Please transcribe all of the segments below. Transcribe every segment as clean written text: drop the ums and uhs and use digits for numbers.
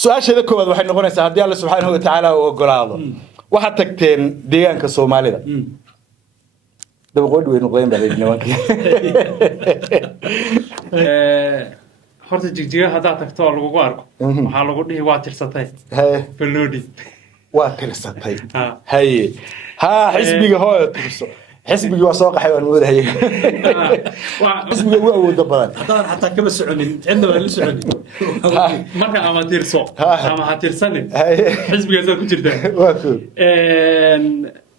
سؤال شيء كوباد waxay noqonaysaa hadii Allah subhanahu wa ta'ala uu ogolaado waxa tagteen deegaanka Soomaalida daba qood weyn noqdeen baa nimankii horta jigjiga hadaa tagto lagu arko waxa lagu dhihi waa tirsatay balnoodi waa tirsatay hay ha xisbiga hooyo tirso حسبي وساق حيوان مودهي حسبي هو أود بدن حتى كم السعودي عندنا السعودي مرة أما ترسو أما هترسني حسبي هذا كتير ده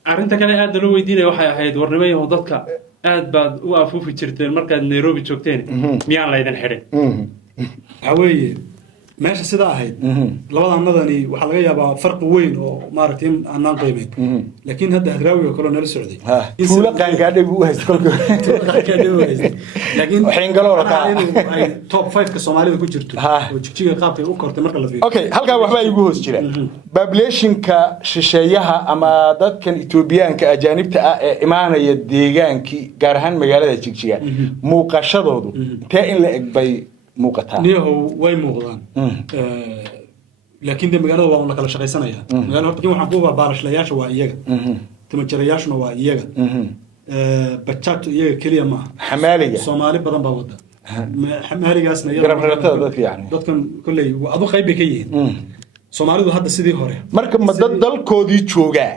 أرنت كان هذا لو يدينا واحد هيد ورنمي وضدك قاعد بعد وقفوا في تشرتين مركز نيروبي تشوكتين ميان لا يدن حري عوي ماشي سدا هيد لبضع النظري وحلقة يبقى فرق وين ومارتين عن قيمين لكن هذا هدراوي وكلنا السعودي فولا كان قاعد يبوهز كل لكن وحين قالوا لك توب 5 كصومالي كجرتو وجيجي قابتي وكرت marka la fiiriyo okay halka waxba igu hoos jira populationka shisheeyaha ama dadkan Etoobiyaanka ajaanibta ah ee imaanaya deegaankii gaar ahaan magaalada Jigjiga muuqashadoodu intee in la egbay موقتها نيه way muuqdaan laakiin magaalada waa la kala shaqaysanaya magaalada horta waxaan ku baarashlayaasha waa iyaga timajarayaashuna waa iyaga bajaaj iyaga kaliya ma xamaaliga Soomaali badan baa wada xamaaligaasna iyaga dadka yani dadkan kulay adu qayb ka yihiin Soomaalidu hadda sidii hore marka ma dad dalkoodii jooga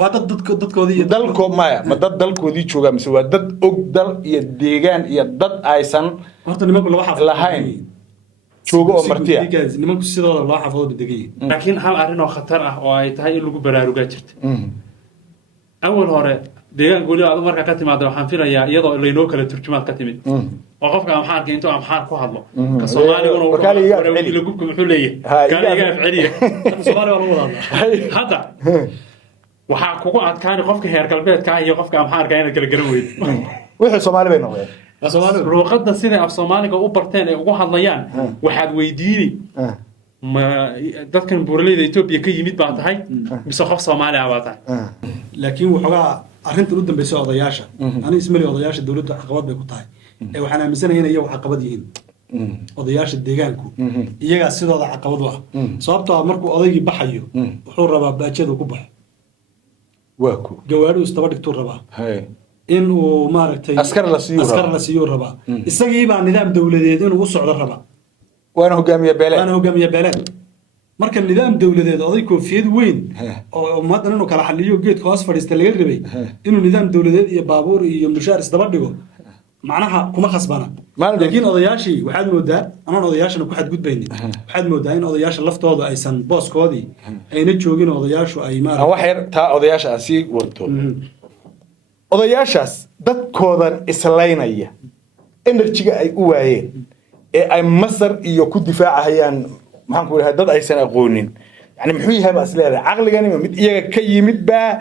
waa dad dadkoodii dalko ma dad dalkoodii jooga mise waa dad og dal iyo deegaan iyo dad aysan horta nimanku laba xafad lahayn joogo oo martiya nimanku sidoo laba xafad degay laakiin hal arrin oo khatar ah oo ay tahay in lagu baraaruga jirto awal hore deegaan gooli aad marka ka timaado waxaan filayaa iyadoo leeynoo kala turjumaad ka timid oo qofka amxaarka intuu amxaar ku hadlo ka Soomaaliga oo lagu wuxuu leeyahay gaariga afceliya Soomaaliga waa lagu hadlaa hadda waxaa kugu adkaani qofka heer galbeedka iyo qofka amxaarka inay kala garan weyd wixii Soomaali bay noqdeen Soomaaliga luqadda sida af Soomaaliga u barteen ay ugu hadlayaan waxaad weydiini ma dadkan buuraleyda Itoobiya ka yimid baa tahay mise qof Soomaali ah baa tahay laakiin wuxuu arrinta u dambeysay odayaasha ani ismali odayaasha dawladda caqabad bay ku tahay ee waxaan aaminsanahay inay iyagu caqabad yihiin odayaasha deegaanku iyaga sidooda caqabad u ah sababtoo ah markuu odaygii baxayo wuxuu rabaa baajada ku baxo واكو جوارو استبدك تربا إنه ماركتي أسكر لسيور ربا السجي بقى نظام دولتين إنه وصع الربا وأنا هو جامية بلاد مركز النظام دولتين أضيكوا في يد وين وما أدري إنه كلا حليو جيت خاص فريستلقي الربي إنه نظام دولتين يبابور يمشار استبدكوا معناها كم خصبنا لكن أضياشي واحد مودة أنا أضياش أنا كحد جود بيني واحد مودة إن أضياش اللفت هذا أي سن باس كودي أي نتشوجين أضياش وأي مار واحد تا أضياش أسيق ورتو أضياشاس ده كودن إسلامية إنرجع أي قوية أي مصر يكون دفاع هيان ما نقول هذا أي سنة قونين يعني محويها بس لا عقل يعني مد كي مد با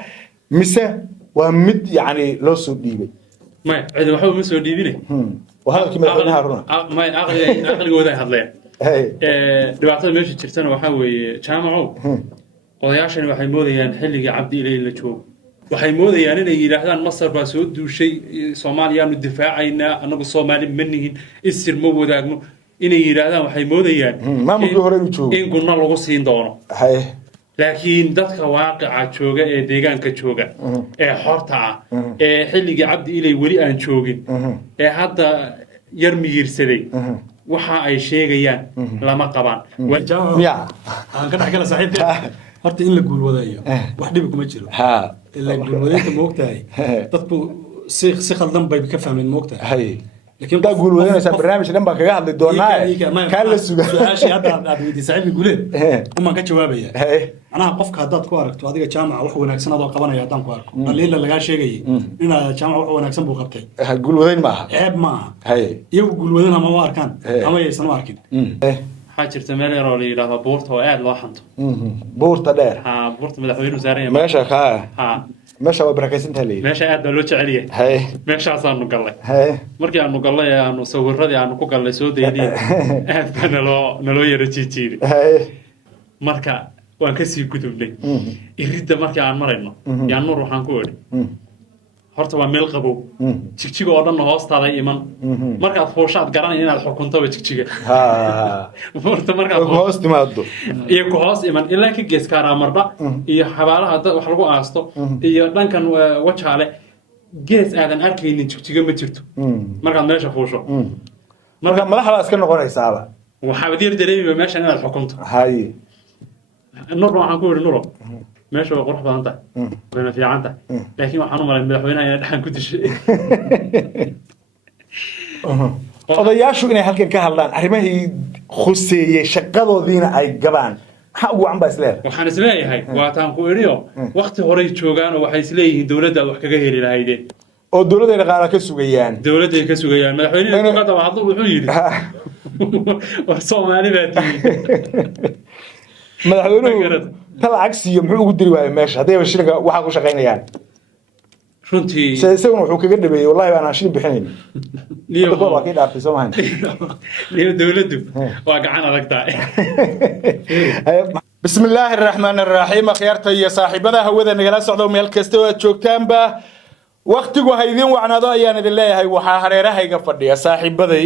مسا ومد يعني لو سوديبي ما عندما حاول مسوي ديبينه وهذا كم يقولنا هارون ما عقل جوده هذلين دبعت ماشي ترتنا وحاول جامعه odayaashani waxay moodayaan xilliga cabdi ilay la joogo waxay moodayaan inay yiraahdaan Masar baa soo duushay Soomaaliyaanu difaacayna anagu Soomaali manihin isir ma wadaagno inay yiraahdaan waxay moodayaan maamulkii hore uu joogo in gurna lagu siin doono laakiin dadka waaqica jooga ee deegaanka jooga ee xorta ah ee xilliga cabdi ilay wali aan joogin ee hadda yar miyirsaday waxa ay sheegayaan lama qabaan ya aan ka dhaxgala saaxiibka horta in la guul wadayo wax dhib kuma jiro ila guul wadayta moogtahay dadku si khaldan bay ka fahmeen moogtahay لكن دا قول وين مثلا برنامج لما كجا هذا الدوناء كان لسه سؤال هذا ودي صاحبي يقولين وما كان جوابيه أنا قفك هذا كوارك هذيك جامعة وحول نكسنا هذا قبنا يعطان كوارك الليلة اللي قاعد شيء إن جامعة وحول نكسن بوقتي هقول وين معها عيب معها يقول وين ما واركان أما يسنا واركين حاجر تمالي رولي لها بورت وقاعد لوحنته بورت دير بورت مدحوين وزارية ماشي ماشي وبركيسنت هلي ماشي aad loo jeceliye meeshaas aanu galay markii aanu galay aanu sawirradii aanu ku galay soo deedii aad bana loo yara jiijiiri marka waan ka sii gudubnay iridda markii aan marayno yaa nuur waxaan ku odhi horta waa meel qabow jigjiga oo dhan hoostaada iman markaad fuushaad garanay inaad xukuntoba jigjiga horta markaad hoos timaado iyo ku hoos iman ilaa ka gees kaaraamardha iyo xabaalaha dad wax lagu aasto iyo dhankan wajaale gees aadan arkaynin jigjiga ma jirto markaad meesha fuusho marka madaxda iska noqonaysaaba waxaa diir dareemi meesha inaad xukunto hay nuro waxaan ku yiri nuro meesha waa qurux badan tahay wayna fiican tahay laakiin waxaan u malayn madaxweynaha inay dhaxan ku dishay odayaashu inay halkan ka hadlaan arrimahii khuseeyey shaqadoodiina ay gabaan maxaa ugu wacan baa isleedahay waxaan isleeyahay waataan ku idhiyo waqti horey joogaan oo waxay isleeyihiin dowladda wax kaga heli lahaydeen oo dowladda dhaqaale ka sugayaan dowladday ka sugayaan madaxweynaha dowladda waa hadda wuxuu yidhi war Soomaali baa tihiin madaxweynuhu tal cagsiyo muxuu ugu diri waayay meesha hadday shilinka waxa ku shaqaynayaan runtii isaguna wuxuu kaga dhabeeyay wallahi baan shilin bixinayn niyo waa kii dhaafay Soomaaliya niyo dowladdu waa gacan adag tahay بسم الله الرحمن الرحيم خيارتي يا صاحبada hawada nagala socdo meel kasta oo joogtaanba waqtigu haydin wacnaado ayaan idin leeyahay waxa hareerahayga fadhiya saaxiibaday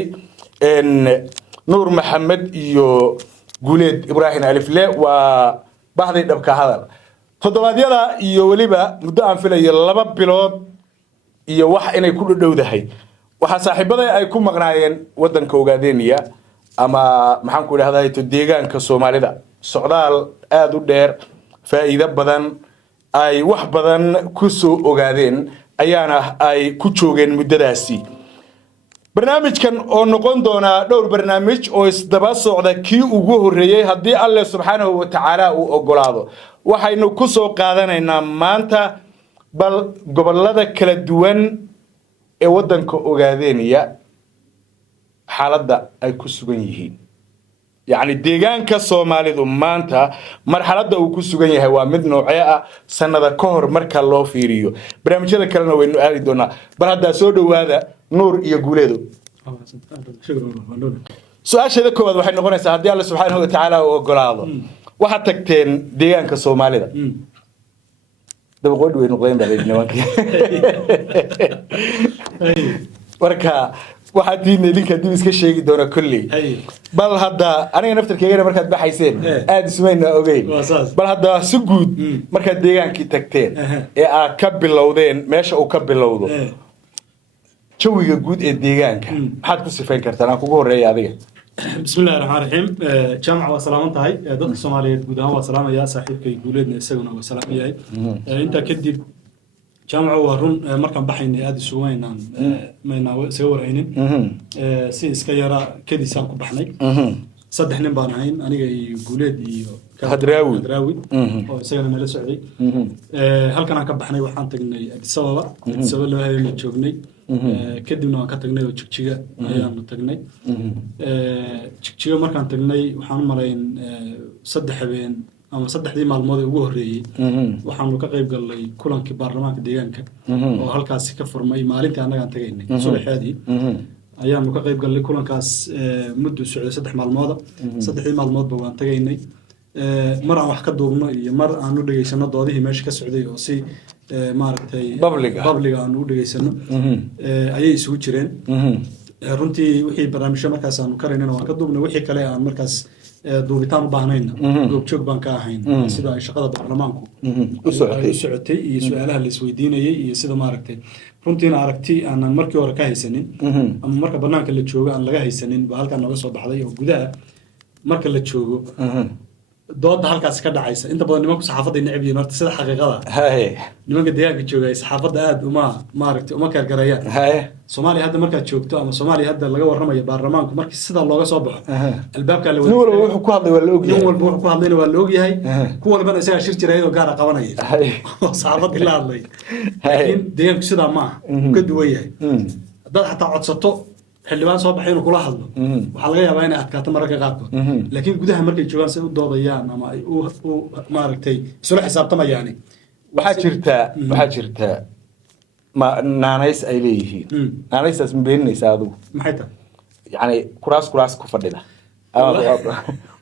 Nuur Maxamed iyo Guuleed Ibrahim Alifle waa bahday dhabka hadal todobaadyada iyo waliba muddo aan filayo 2 bilood iyo wax inay ku dhowdahay waxa saaxiibaday ay ku maqnaayeen wadanka Ogaadeniya ama maxaan ku idhaahdaa deegaanka Soomaalida socdaal aad u dheer faa'iido badan ay wax badan ku soo ogaadeen ayaana ay ku joogeen muddadaasi barnaamijkan oo noqon doona dhowr barnaamij oo isdaba socda kii ugu horeeyay hadii Allah subhanahu wa ta'ala uu ogolaado waxaynu ku soo qaadanaynaa maanta bal gobolada kala duwan ee wadanka Ogaadeniya xaaladda ay ku sugan yihiin يعني ديغان كسوماليدو مانتا مرحلة uu ku sugan yahay waa mid noocee ah sanada ka hor marka loo fiiriyo barnaamijyada kalena waynu aadi doonaa bar hadda soo dhawaada Nuur iyo Guuleedo su'aasheeda koowaad waxay noqonaysaa hadii Allah subhanahu wa ta'ala uu ogolaado waxa tagteen deegaanka Soomaalida daba qood weyn noqdeen baa nimankii warka waxa diinay idinka dib iska sheegi doona kulli bal hadda aniga naftarkeyga markaad baxayseen aad ismayna ogeyn bal hadda si guud markaad deegaankii tagteen ee aad ka bilowdeen meesha uu ka bilowdo jawiga guud ee deegaanka maxaad ku sifayn kartaa aan kugu horeeyay adiga بسم الله الرحمن الرحيم جامعة وسلامة هاي ضد الصومالية جودها وسلامة يا صاحبك يقولون سجنا وسلامة ياي أنت كدب جامعة ورون مركب بحين هذا سوين ما يناول سوور عينين سيس كيرا كدي ساق بحني صدقني بانهين أنا جاي جولد هدراوي أو سجنا مال السعودي هل كان عقب بحني وحان تجني السبب اللي هاي اللي تشوفني كدبنا كتجني وتشجيع أيام تجني تشجيع مركب تجني وحان مرين صدق بين ama saddexdii maalmood ee ugu horeeyay waxaanu ka qayb galnay kulankii baarlamaanka deegaanka oo halkaas ka furmay maalintii anaga aan tagaynay subaxeedii ayaanu ka qayb galnay kulankaas muddo socday 3 maalmood saddexdii maalmoodba waan tagaynay mar aan wax ka duubno iyo mar aan u dhageysano doodihii meesha ka socday oo si maaragtay public aan u dhageysano ayay isugu jireen runtii wixii barnaamijyo markaas aanu karaynana waan ka duubnay wixii kale aan markaas duubitaan u baahnayna goobjoog baan ka ahayn sida ay shaqada baarlamaanku u socotay iyo su'aalaha la isweydiinayay iyo sida maaragtay runtiina aragti aan markii hore ka haysanin ama marka banaanka la joogo aan laga haysanin ba halkan naga soo baxday oo gudaha marka la joogo dooda halkaas ka dhacaysa inta badan nimanku saxaafadda necab yihiin horta sida xaqiiqada nimanka deegaanka jooga ay saxaafadda aad maaragtay uma karkarayaan Soomaaliya hadda markaad joogto ama Soomaaliya hadda laga warramayo baarlamaanku markii sida looga soo baxo albaabka la wada wuxuu ku hadlay waa la ogyahay walba wuxuu ku hadlayna waa la ogyahay ku walbana isaga shir jiray oo gaar ah qabanaya saxaafadda la hadlay laakiin deegaanku sida ma ka duwan yahay dad xataa codsato xildhibaan soo baxay inuu kula hadlo waxa laga yaabaa inay adkaato mararka qaarkood laakiin gudaha markay joogaan say u doodayaan ama ay u maaragtay isla xisaabtamayaan waxaa jirta ma naanays ay leeyihiin naanaysaas ma beeninaysaa adigu maxay tahay yani kuraas ku fadhida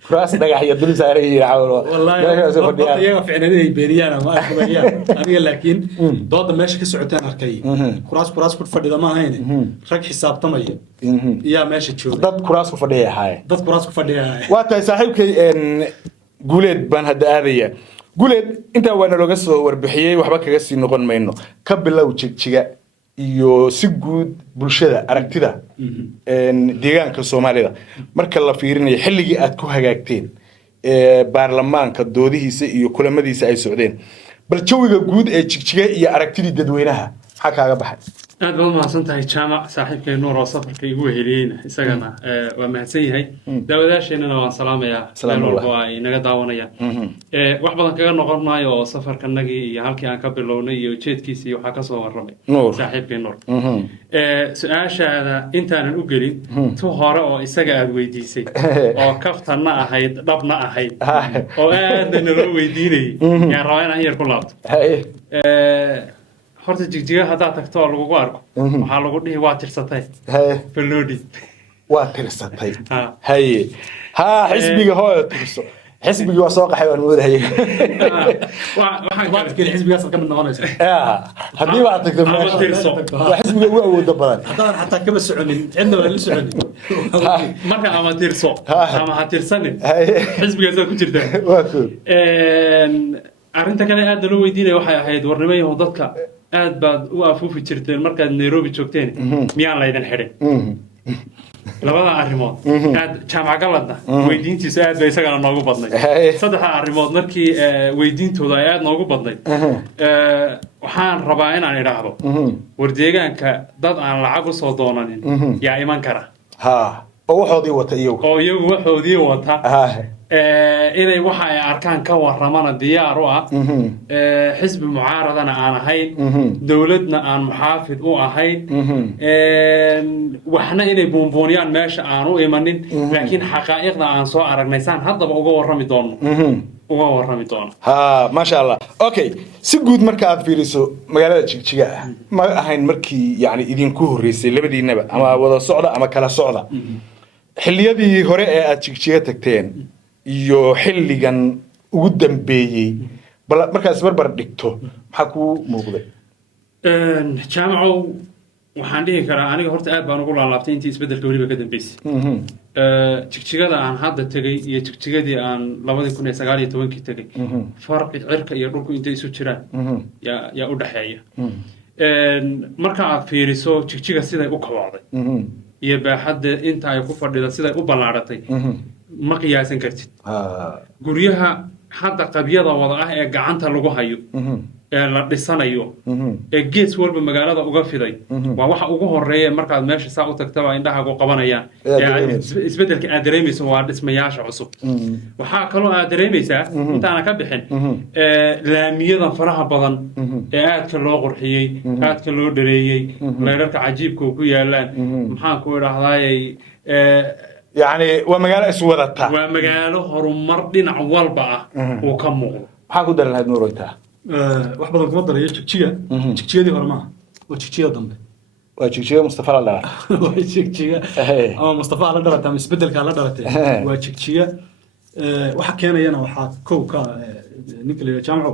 كراس دقح يدل ساري عاول والله iyaga ficnaan inay beeriyaan ama ay kubayaan aniga laakiin dooda meesha ka socotaan arkay kuraas ku fadhida ma ahayn rag xisaabtamaya iya meesha jooga dad kuraas ku fadhiya haay dad kuraas ku fadhiya waa tahay saaxiibkay guuleed baan hadda aadaya guuleed inta waana looga soo warbixiyay waxba kaga sii noqon mayno ka bilow jigjiga iyo si guud bulshada aragtida deegaanka Soomaalida marka la fiirinayo xilligii aad ku hagaagteen baarlamaanka doodihiisa iyo kulamadiisa ay socdeen bal jawiga guud ee jigjiga iyo aragtidii dadweynaha maxaa kaaga baxay aad baad mahadsan tahay jaamac saaxiibkay nuur oo safarka igu weheliyeyna isagana waa mahadsan yahay daawadaasheenana waan salaamayaa meel walba ay naga daawanayaan wax badan kaga noqon maayo oo safarkanagii iyo halkii aan ka bilownay iyo ujeedkiisa iyo waxaa kasoo warramay saaxiibkay nuur su-aashaada intaanan u gelin tu hore oo isaga aad weydiisay oo kaftanna ahayd dhabna ahayd oo aadna naloo weydiinayay yaan rabaa inaan yar ku laabto horta jigjiga haddaad tagto oo lagugu arko waxaa lagu dhihi waa tirsatay falloodi waa tirsatay haye ha xisbiga hooyo tirso xisbiga waa soo qaxay waan moodayay waxaan kale xisbigaas ka mid noqonaysa haddii waa tagto ama tirso waa xisbiga ugu awooda badan haddaan xataa kaba soconin cidna waa la soconin marka ama tirso ama ha tirsanin xisbigaasaa ku jirtaa arrinta kale aad loo weydiinaya waxay ahayd warnimayahu dadka aad baad u afuufi jirteen markaad Nairobi joogteen miyaan laydin xidhin labada arrimood aad jaamac galadna weydiintiisa aad bay isagana noogu badnay saddexda arrimood markii weydiintooda ay aad noogu badnay waxaan rabaa inaan idhaahdo war deegaanka dad aan lacag u soo doonanin yaa iman kara oo waxoodii wata iyagu waxoodii wata inay waxa ay arkaan ka warramana diyaar u ah xisbi mucaaradana aan ahayn dawladna aan muxaafid u ahayn waxna inay buunbuuniyaan meesha aan u imanin laakiin xaqaa'iqda aan soo aragnay saan haddaba uga warrami doono ما شاء الله اوكي si guud marka aad fiiriso magaalada jigjiga ma ahayn markii yani idin ku horeysay labadiinaba ama wada socda ama kala socda xilliyadii hore ee aad jigjiga tagteen iyo xilligan ugu dambeeyay bal markaas barbar dhigto maxaa ku muuqday jaamacow waxaan dhihi karaa aniga horta aad baan ugu laalaabtay intii isbedelka weliba ka dambeysay jigjigada aan hadda tegay iyo jigjigadii aan 2019 tegay farqi cirka iyo dhulku intay isu jiraan yaa u dhaxeeya marka aad fiiriso jigjiga siday u kobocday iyo baaxadda inta ay ku fadhida siday u ballaaratay ma qiyaasan kartid guryaha hadda qabyada wada ah ee gacanta lagu hayo ee la dhisanayo ee gees walba magaalada uga fiday waa waxa ugu horeeya markaad meesha saa u tagtaba indhahaagu qabanayaan isbedelka aad dareemayso waa dhismayaasha cusub waxaa kaloo aad dareemaysaa intaana ka bixin laamiyadan faraha badan ee aadka loo qurxiyey aadka loo dhareeyey leerarka cajiibka ku yaalaan maxaan ku idhahdaayay يعني ومجال اسودتها ومجال هرمر دين عوال بقى وكمو حاكو در الهاد نورويتها wax badan kuma darayo jigjigadii hore maaha oo jigjiga dambe waa jigjiga Mustafa la dhalatay waa jigjiga ama Mustafa la dhalatay ama isbedelka la dhalatay waa jigjiga waxa keenayana waxa kow ka ninka la jaamaco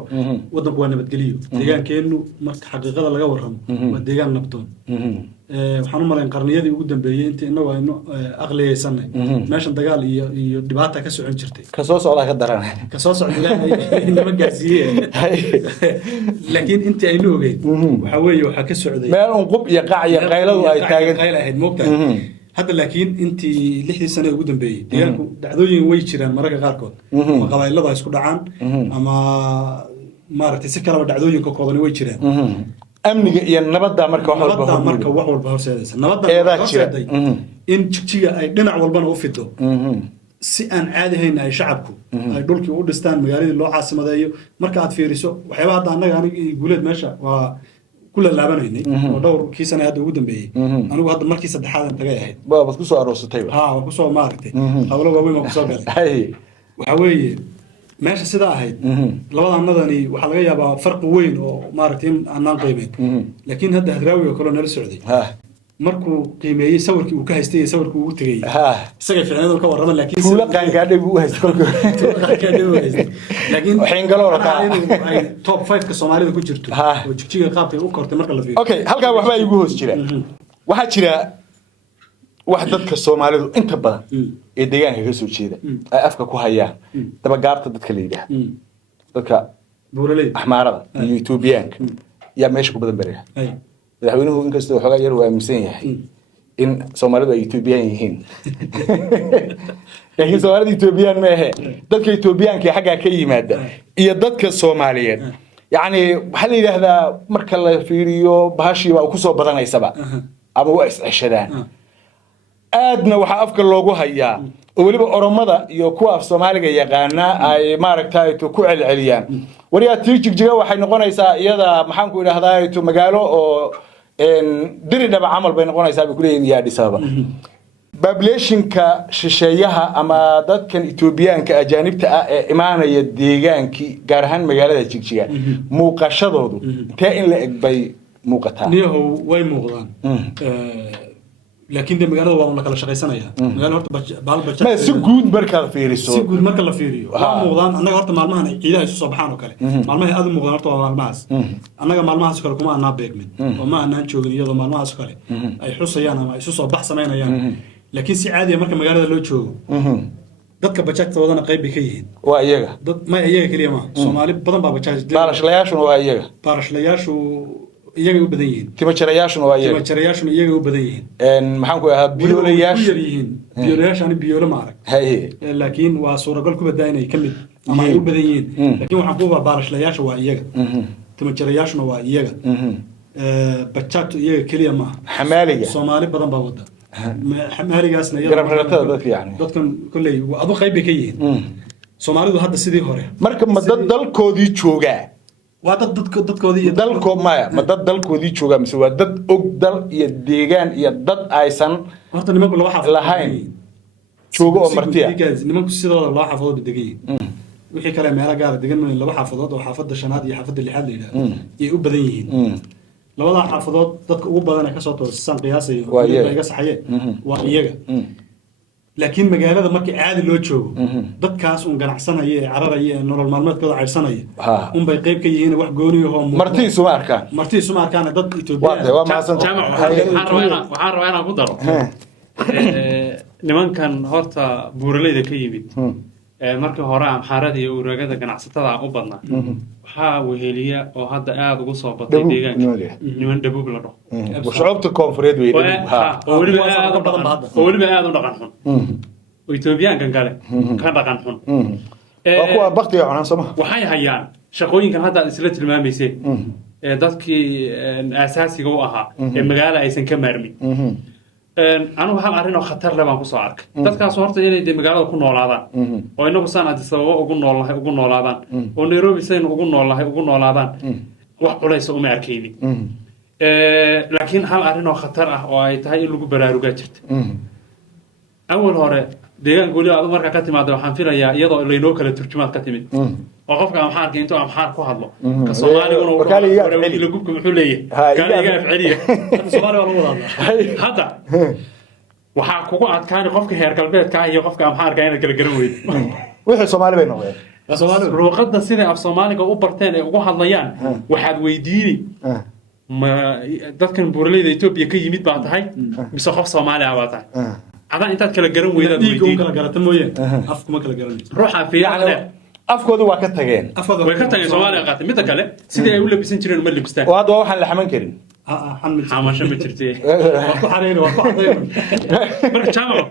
wadanku waa nabadgeliyo deegaankeenu marka xaqiiqada laga warramo waa deegaan nabdoon waxaan u malayn qarniyadii ugu dambeeyay intii inagu aynu aqliyaysanay meeshan dagaal iyo dhibaato ka socon jirtay ka soo socda ka daran ka soo socda ilaahay inama gaarsiiyay laakiin intii aynu ogeyn waxa weeye waxa ka socday meel un qub iyo qac iyo qayladu ay taagan qaylahayd moogtahay hadda laakiin intii 6 sano ugu dambeeyay deegaanku dhacdooyin way jiraan mararka qaarkood ama qabaylada isku dhacaan ama maaragtay si kala dhacdooyinka kooban way jiraan amniga iyo nabadda marka wax walba horseedaysa nabadda horseeday in jigjiga ay dhinac walbana u fido si aan caadi ahayn ay shacabku ay dhulkii u dhistaan magaaladii loo caasimadeeyo marka aad fiiriso waxyaaba hadda anaga guuleed meesha waa kula laabanaynay oo dhowr kiisana hadda ugu dambeeyay anigu hadda markii saddexaad aan tagay ahayd baa ku soo aroosatay waa ku soo maartay hawlo waaweyn oo ku soo galay waxa weeye meesha sida ahayd labadaanadani waxa laga yaabaa farqi weyn oo maaragtay aanan qiimeyn laakiin hadda hadraawi oo kale nala socday markuu qiimeeyey sawirkii uu ka haystay iyo sawirkii uu tegay isaga ficnadu ka warrama laakiin tuula qaangaadhay buu haysto laakiin waxaan galoo rakaa ay top 5 ka Soomaalida ku jirto oo jigjiga qaabkay u kortay marka la fiiriyo okay halka waxba igu hoos jira waxa jira wax dadka Soomaalidu inta badan ee deegaanka ka soo jeeda ay afka ku hayaan daba gaabta dadka leeyahay dadka buuraley ahmaarada iyo Etoobiyaanka yaa meesha ku badan bariya madaxweynuhu inkastoo xogaa yar waa aaminsan yahay in Soomaalidu ay Etoobiyaan yihiin laakiin Soomaalidu Etoobiyaan ma aha dadka Etoobiyaanka xagga ka yimaada iyo dadka Soomaaliyeed yani waxa la yiraahdaa marka la fiiriyo bahashii waa ku soo badanaysaba ama waa isceshadaan aadna waxa afka loogu hayaa oo waliba oromada iyo kuwa af Soomaaliga yaqaana ay maaragtay ku celceliyaan wariya Jigjiga waxay noqonaysaa iyada maxaan ku idhaahdaa magaalo oo diri dhaba camal bay noqonaysaa bay ku leeyihiin yaa dhisaba populationka shisheeyaha ama dadkan Etoobiyaanka ajaanibta ah ee imaanaya deegaankii gaar ahaan magaalada Jigjiga muuqashadoodu intee in la eg bay muuqataa niyahow way muuqdaan laakiin magaalada waa una kala shaqaysanaya magaalada horta baalbaja ma si guud marka la fiiriso si guud marka la fiiriyo waa muuqdaan annaga horta maalmahan ciidaha isu soo baxaan oo kale maalmaha aad u muuqdaan horta waa maalmahaas annaga maalmahaas kale kuma aanaa beegmin oo ma aanaan joogin iyadoo maalmahaas kale ay xusayaan ama isu soo bax sameynayaan laakiin si caadi ah marka magaalada loo joogo dadka bajaajta wadana qayb bay ka yihiin waa iyaga dad ma iyaga kaliya ma Soomaali badan baa bajaaj baalashlayaashuna waa iyaga baalashlayaashu iyaga u badan yihiin timajarayaashuna waa iyaga timajarayaashuna iyaga u badan yihiin maxaan ku ahaa biyoolayaashu biyoolayaashana biyoolo ma arag laakiin waa suuragal ku badaa inay kamid ama ay u badan yihiin laakiin waxaan ku waa baalashlayaasha waa iyaga timajarayaashuna waa iyaga bajaajtu iyaga kaliya ma xamaaliga Soomaali badan baa wada xamaaligaasna garabaratada dadka yani dadkan kulay adu qayb bay ka yihiin Soomaalidu hadda sidii hore marka ma dad dalkoodii joogaa waa dad dadkoodii iyo dalko maya ma dad dalkoodii jooga mise waa dad og dal iyo deegaan iyo dad aysan horta nimanku laba xaafad lahayn joogo oo martiya nimanku sidooda laba xaafadood degan wixii kale meelo gaar ah degan laba xaafadood oo xaafadda shanaad iyo xaafadda lixaad la yiraahdo ay u badan yihiin labada xaafadood dadka ugu badan ee ka soo toosan qiyaasayo waa iyaga saxayeen waa iyaga laakiin magaalada markii caadi loo joogo dadkaas un ganacsanaya ee cararaya ee nolol maalmeedkooda cayrsanaya un bay qayb ka yihiin wax gooni ah oo martiisu ma arkaan dad Itoobiya waxaan rabaa inaan ku daro nimankan horta buuraleyda ka yimid markii hore amxaarada iyo uragada ganacsatada u badnaa waxaa weheliya oo hadda aad ugu soo batay deegaanka niman dhabuub la dhaho shucuubta koonfureed wey oo weliba aad u dhaqan xun oo Etoobiyaankan kale ka dhaqan xun waa kuwa baktiga cunaan soma waxay hayaan shaqooyinkan hadda isla tilmaamaysay dadkii asaasiga u ahaa ee magaala aysan ka maarmin anigu hal arrin oo khatar leh baan ku soo arkay dadkaas horta inay magaalada ku noolaadaan oo inagu saan Addis Ababa ugu noolaadaan oo Nairobi saynu ugu noolaadaan wax culays uma arkayni laakiin hal arrin oo khatar ah oo ay tahay in lagu baraarugaa jirta awal hore deegaanka weli aad marka ka timaado waxaan filayaa iyadoo laynoo kala turjumaad ka timid oo qofka amxaarka intuu amxaar ku hadlo ka Soomaaliguna uu gubka wuxuu leeyahay gaal iga afceliya Soomaali waa lagu hadlaa hadda waxaa kugu adkaani qofka heer galbeedka iyo qofka amxaarka inay kala garan weydo wixii Soomaali bay noqdeen Soomaali luqadda sida af Soomaaliga u barteen ay ugu hadlayaan waxaad weydiini ma dadkan buuraleyda Itoobiya ka yimid baa tahay mise qof Soomaali ah baa tahay adan intaad kala garan weydaad weydiin kala garata mooyee afku ma kala garanayso ruuxa fiican afkoodu waa ka tageen way ka tageen Soomaaliya qaatay mid kale sidii ay u labisan jireen ma labistaan oo hadda waxaan la xaman karin xamasho ma jirtay waa ku xareeyay waa ku xadeeyay marka jaamac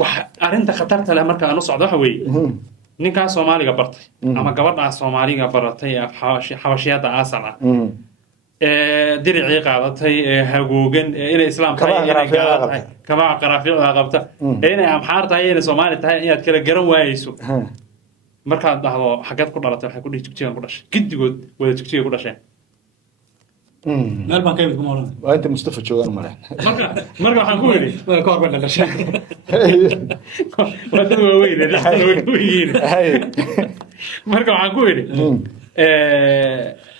wax arinta khatarta leh marka aanu socdo waxa weeye ninka Soomaaliga bartay ama gabadha Soomaaliga baratay xabashiyada asala diricii qaadatay hagoogan inay islaam tahay inay tahay kama qaraafiicda qabta inay amxaar tahay inay Soomaali tahay inaad kala garan waayeyso markaad dhahdo xagad ku dhalatay waxay ku dhig Jigjiga ku dhashay gidigood wada Jigjiga ku dhasheen meel baan ka yimid kuma oran waa inta Mustafa joogan male marka waxaan ku yiri waa ka horban dhashay waa dad waaweyn marka waxaan ku yiri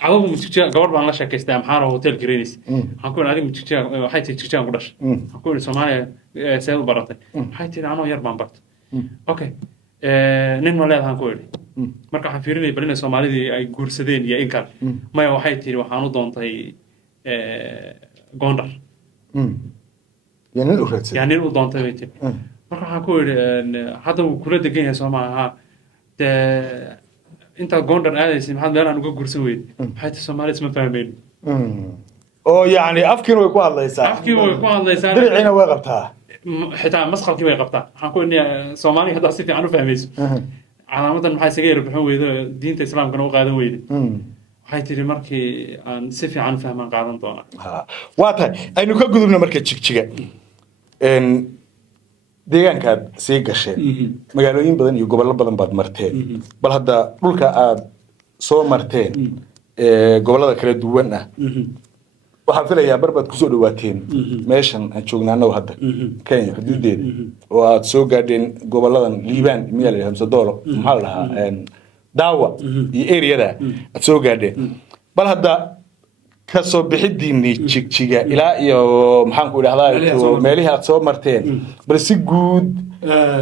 adigu mujigjiga gabadh baan la sheekaystay amxaara hotel gareynaysa waxaan ku idhi adiga mujigjiga waxay tihi jigjigan ku dhashay waxaan ku idhi soomaaliya see u baratay waxay tihi anoo yar baan bartay okay nin ma leedahaan ku idhi marka waxaan fiirinaya bal inay soomaalidii ay guursadeen iyo in kale maya waxay tihi waxaan u doontay gondar yaa nin u doontay bay tihi marka waxaan ku idhi hadda wuu kula degan yahay soo maaha dee intaad gondar aadaysay maxaad meelaan uga guursan weyde waxay tihi soomaalida isma fahmeyno oo yacni afkiina way ku hadlaysaa diriciina way qabtaa xitaa masqalkii bay qabtaa waxaan ku idhi soomaaliya haddaad si fiican u fahmayso calaamadan maxaa isaga yara bixin weydo diinta islaamkana u qaadan weyde waxay tihi markii aan si fiican u fahmaan qaadan doonaa waa tahay aynu ka gudubna marka jigjiga deegaankaad sii gasheen magaalooyin badan iyo gobollo badan baad marteen bal hadda dhulka aad soo marteen gobollada kala duwan ah waxaan filayaa bar baad kusoo dhawaateen meeshan aan joognaa annagu hadda kenya xuduudeeda oo aad soo gaadheen gobolladan liibaan miyaa la yidhaha mise doolo maxaa la dhahaa daawa iyo eriyada aad soo gaadheen bal hadda ka soo bixidiinii jigjiga ilaa iyo maxaan ku idhahdaa meelihii aad soo marteen bal si guud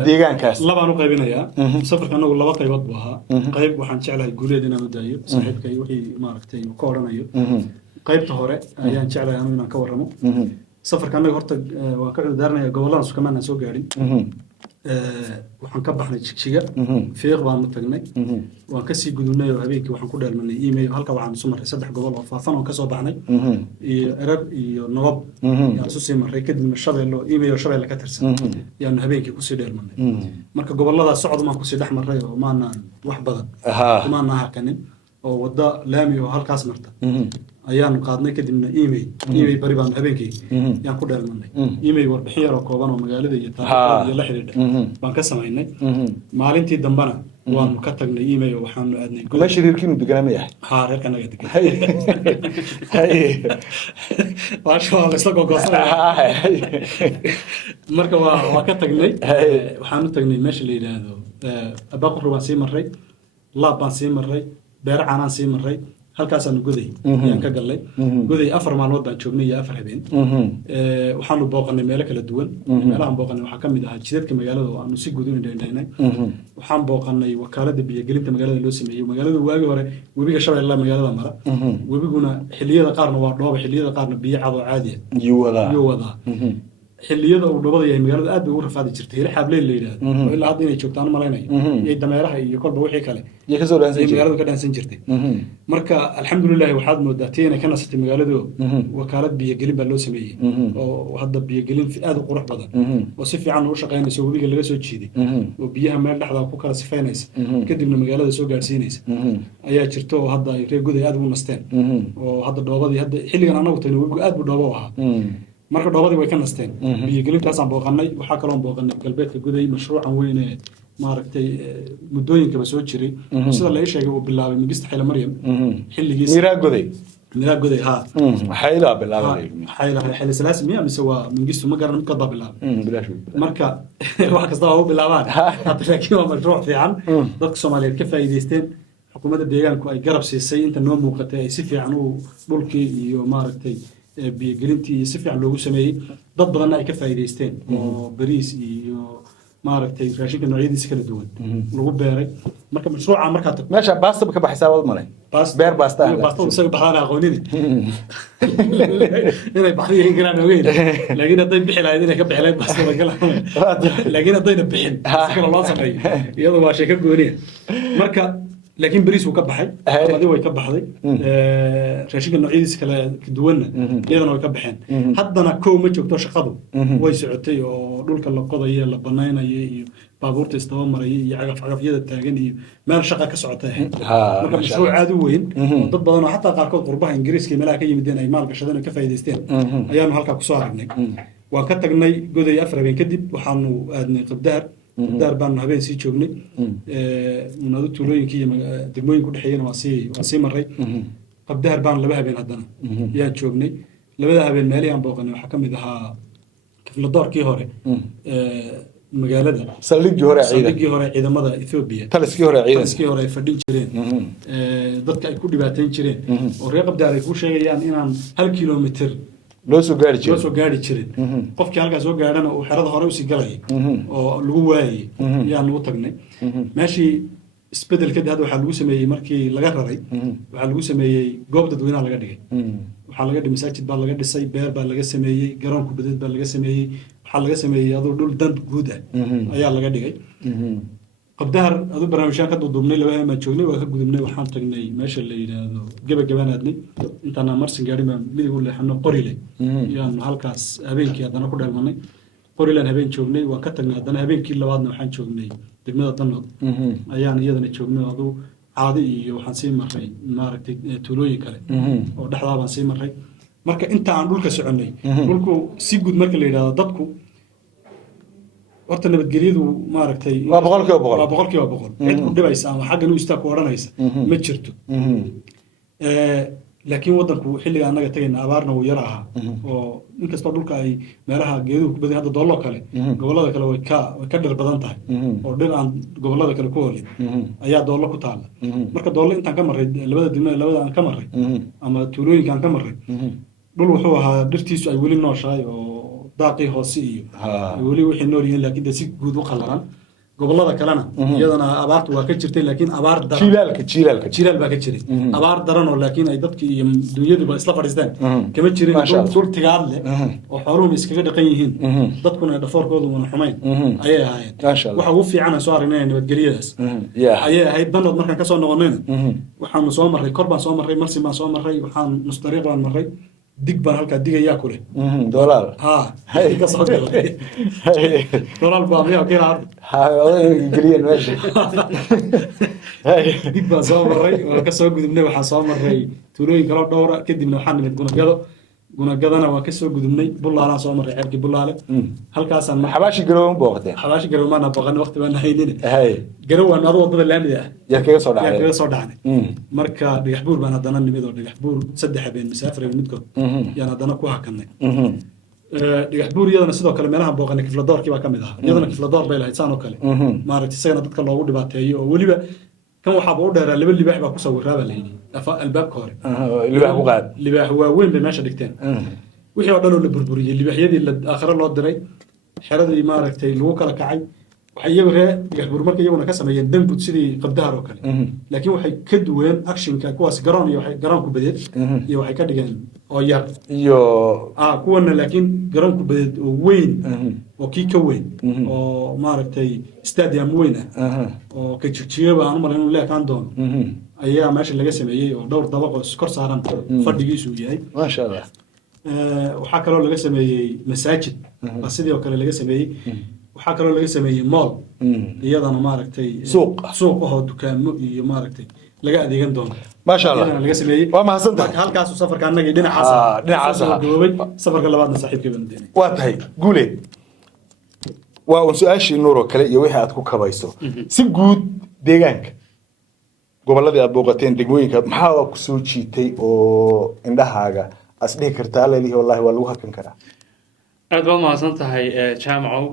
deegaankaas labaan u qaybinayaa safarka anagu laba qaybood buu ahaa qayb waxaan jeclahay guuleed inaan u daayo saaxiibka iyo wixii maaragtay uu ka odhanayo qaybta hore ayaan jeclahay anu inaan ka warramo safarka annaga horta waan ka cudurdaarnaya gobolladan sukamaan aan soo gaadhin waxaan ka baxnay jigjiga fiiq baanu tagnay waan kasii gudubnay oo habeenkii waxaan ku dheelmanay email halka waxaan isu marray 3 gobol oo faafan oo kasoo baxnay iyo erar iyo nogob yaan isu sii marray kadibna shabeello email shabeelle ka tirsan yaan habeenkii kusii dheelmanay marka gobolladaas socod maan kusii dhex marray oo maanaan wax badan maanaan hakanin oo wadda laami oo halkaas marta ayaan qaadnay kadibna email bari baan habeenkii yaan ku dheelmanay email warbixin yar oo kooban oo magaalada iyo taariikhda iyo la xiriidha baan ka samaynay maalintii dambana waanu ka tagnay email waxaanu aadnay meesha reerkiinu deganaa ma yahay reerka naga degan waa la isla gogosanaya marka waa ka tagnay waxaanu tagnay meesha la yidhaahdo abaqur baan sii marray laab baan sii marray beer caanaan sii marray halkaasaanu goday ayaan ka gallay goday 4 maalmood baan joognay iyo 4 habeen waxaanu booqanay meelo kala duwan meelahan booqanay waxaa ka mid ahaa jidadka magaalada oo aanu si guud u indhaynay waxaan booqanay wakaalada biyogelinta magaalada loo sameeyey magaalada waagi hore webiga shabeelle magaalada mara webiguna xilliyada qaarna waa dhooba xilliyada qaarna biyo cad oo caadi ah iyo wadaa xilliyada uu dhoobada yahay magaalada aad bay ugu rafaadi jirtay hil xableel la yiraahdo oo ilaa hadda inay joogtaan malaynayo iyo dameeraha iyo kolba wixii kale iyo ka soo dhaansan magaalada ka dhaansan jirtay marka alxamdulillah waxaad moodaa inay ka nasatay magaaladu wakaalad biyogelin baa loo sameeyey oo hadda biyogelin aad u qurux badan oo si fiican u shaqeynayso webiga laga soo jiiday oo biyaha meel dhexda ku kala sifaynaysa kadibna magaalada soo gaarsiinaysa ayaa jirto oo hadda ay reer guday aad ugu nasteen oo hadda dhoobadii hadda xilligan anagu tagnay webigu aad buu dhoobo ahaa marka dhoobadii way ka nasteen biyogelintaasaan booqanay waxaa kaloon booqanay galbeedka guday mashruucan weyn ee maaragtay muddooyinkaba soo jiray sida la ii sheegay uu bilaabay mingista xile maryam xilligiis miraa goday haa xaylaa bilaabay xile salaasi miya mise waa mingistu ma garan midkood baa bilaabay marka wax kasta waa u bilaabaan hadda laakiin waa mashruuc fiican dadka soomaaliyeed ka faa'iidaysteen xukuumadda deegaanku ay garab siisay inta noo muuqatay ay si fiican u dhulkii iyo maaragtay biyogelintii si fiican loogu sameeyey dad badanna ay ka faa'iidaysteen oo bariis iyo maaragtay raashinka noocyadiisa kala duwan lagu beeray marka mashruuca markaa meesha baasta ka baxaysaa wad malay beer baasta isaga baxdaan aqoonini inay baxdiyihiin garaan ogeyn laakiin hadday bixi lahayd inay ka bixi lahayd baastada galaan laakiin haddayna bixin sikala loo sameeyo iyadoo waa sheeko gooniya marka laakiin bariis wuu ka baxay adi way ka baxday raashinka noocyadiisa kala duwanna iyadana way ka baxeen haddana kow ma joogto shaqadu way socotay oo dhulka la qodayo la banaynayo iyo baabuurta istaba maraya iyo cagafcagafyada taagan iyo meel shaqa ka socota ahayd marka mashruuc aad u weyn oo dad badan oo xataa qaarkood qurbaha ingiriiska meelaha ka yimideen ay maal gashadeen oo ka faa'iidaysteen ayaanu halkaa kusoo aragnay waan ka tagnay goday 4 habeen kadib waxaanu aadnay qabdaar baanu habeen sii joognay munado tuulooyinkii iyo degmooyinka udhexeeyana waa sii marray qabdaar baanu 2 habeen haddana yaan joognay 2 habeen meelihii aan booqanay waxaa ka mid ahaa kifladoorkii hore magaalada saldhiggii hore ciidan saldhiggii hore ciidamada Ethiopia taliskii hore ciidan taliskii hore ay fadhin jireen dadka ay ku dhibaateyn jireen oo reer qabdaar ay ku sheegayaan inaan 1 kilomitir loo soo gaari jiray qofkii halkaas soo gaadhana uu xerada hore usii galayay oo lagu waayay yaan ugu tagnay meeshii isbedelkeeda hadda waxaa lagu sameeyey markii laga raray waxaa lagu sameeyey goob dadweynaha laga dhigay waxaa laga dhigay masaajid baa laga dhisay beer baa laga sameeyey garoon kubadeed baa laga sameeyey waxaa laga sameeyey aduu dhul dan guud ah ayaa laga dhigay qabdaar aduu barnaamijyaan ka duubnay laba ayaan joognay waa ka gudubnay waxaan tagnay meesha la yiraahdo gabagabaan aadnay intaan marsin gaari ma midig u leexano qorile yaan halkaas habeenkii haddana ku dheelmanay qorilaan habeen joognay waan ka tagnay haddana habeenkii labaadna waxaan joognay degmada Danood ayaan iyadana joognay aduu caadi iyo waxaan sii maray maaragtay tuulooyin kale oo dhexdaa baan sii maray marka inta aan dhulka soconay dhulku si guud marka la yiraahdo dadku horta nabadgelyadu maaragtay waa boqolkiiba boqol cid ku dhibaysa ama xaggan u istaag ku odhanaysa ma jirto laakiin wadanku xilliga anaga tagayna abaarna uu yar ahaa oo inkastoo dhulka ay meelaha geeduhu ku badan hadda doollo kale gobollada kale way ka dhir badan tahay oo dhir aan gobollada kale ku holin ayaa doollo ku taala marka doollo intaan ka marray labada degmo labada aan ka marray ama tuulooyinka aan ka marray dhul wuxuu ahaa dhirtiisu ay weli nooshahay oo daaqii hoose iyo weli wixii nool yihiin laakiin si guud u qalalan gobollada kalena iyadana abaartu waa ka jirtay laakiin abaar daran jilaal baa ka jiray abaar daran oo laakiin ay dadkii iyo dunyaduba isla fadhiisteen kama jirin dhul tigaad leh oo xooluhu iskaga dhaqan yihiin dadkuna dhafoorkoodu una xumayn ayay ahaayeen waxa ugu fiican soo aragnay nabadgelyadaas ayay ahayd Danood markaan ka soo noqonayna waxaan soo marray kor baan soo marray marsi baan soo marray waxaan nus dariiq baan marray dig baan halkaa digayaa kule dolaal ka soo galay dolaal baa miyaa kira geliyan meesha dig baan soo marray oo ka soo gudubnay waxaan soo marray tuulooyin kala dhowra kadibna waxaan nimid gunagadana waa ka soo gudubnay bullaalaan soo marray ceebkii bullaale halkaasaan xabaashi garoon booqdeen xabaashi garoon maana booqan waqti baan haynine garowan adoo wadada laamida ah yaa kaga soo dhacay marka dhagax buur baan haddana nimid oo dhagax buur 3 habeen masaafir midkood yaan haddana ku hakanay dhagax buur iyadana sidoo kale meelaha booqanay kifladoorkii baa ka mid ahaa iyadana kifladoor bay lahayd saan oo kale maaragtay isagana dadka loogu dhibaateeyo oo weliba kan waxaa u dheeraa 2 libaax baa ku sawiraaba la yidhi albaabka hore libaax ku qaad libaax waaweyn bay meesha dhigteen wixii oo dhan oo la burburiyey libaaxyadii aakhira loo diray xeradii maaragtay lagu kala kacay waxay iyagu ree dhagax buur marka iyaguna ka sameeyeen dambud sidii qabdaar oo kale laakiin waxay ka duween actionka kuwaas garoon iyo waxay garoon ku badeed iyo waxay ka dhigeen oo yar iyo kuwana laakiin garoon ku badeed oo weyn oo kii ka weyn oo maaragtay stadium weyn ah oo ka jirjiyaba aan marin inuu leekaan doono ayaa meesha laga sameeyey oo dhowr dabaq oo kor saaran fadhigiisu yahay ma sha Allah waxaa kaloo laga sameeyey masaajid sidoo kale laga sameeyey waxaa kaloo laga sameeyey mall iyadana maaragtay suuq oo dukaamo iyo maaragtay laga adeegan doono ma sha Allah laga sameeyey waa mahadsantahay halkaas safarka annaga dhinacaas safarka labaadna saaxiibkay baan deenay waa tahay guuleed waa un su'aashii nuur oo kale iyo wixii aad ku kabayso si guud deegaanka gobolladii aad booqateen degmooyinka maxaa ku soo jiitay oo indhahaaga asdhihi kartaa leeyahay wallahi waa lagu hakan karaa aad baad mahadsan tahay jaamacow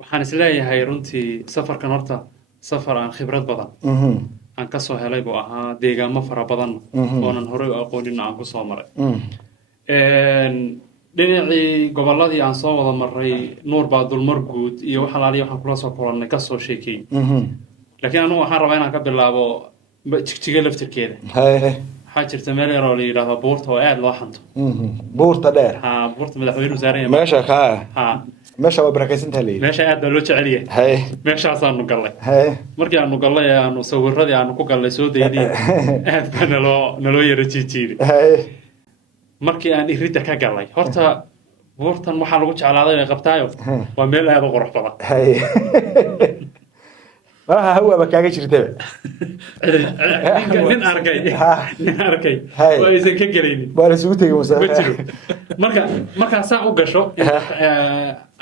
waxaan isleeyahay runtii safarkan horta safar aan khibrad badan aan ka soo helay buu ahaa deegaamo fara badan oonan horey u aqoonin aan ku soo maray dhinacii gobolladii aan soo wada maray nuur baa dulmar guud iyo wax alaaliya waxaan kula soo kulannay ka soo sheekay laakiin anigu waxaan rabaa inaan ka bilaabo jigjiga laftirkeeda waxaa jirta meel yar oo la yidhaahdo buurta oo aad loo xanto buurta dheer buurta madaxweynuhu saaran meesha meesha waa barakaysantaha leeyahay meesha aad baa loo jecel yahay meeshaasaanu gallay markii aanu gallay aanu sawiradii aanu ku gallay soo daydii aad baa naloo yara jiijiiday markii aan iridda ka gallay horta buurtan waxaa lagu jeclaaday ay qabtaayo waa meel aad u qurux badan malaha hawaaba kaaga jirtaba nin arkay oo aysan ka gelaynin waa la isugu tegay ma jiro markaa saa u gasho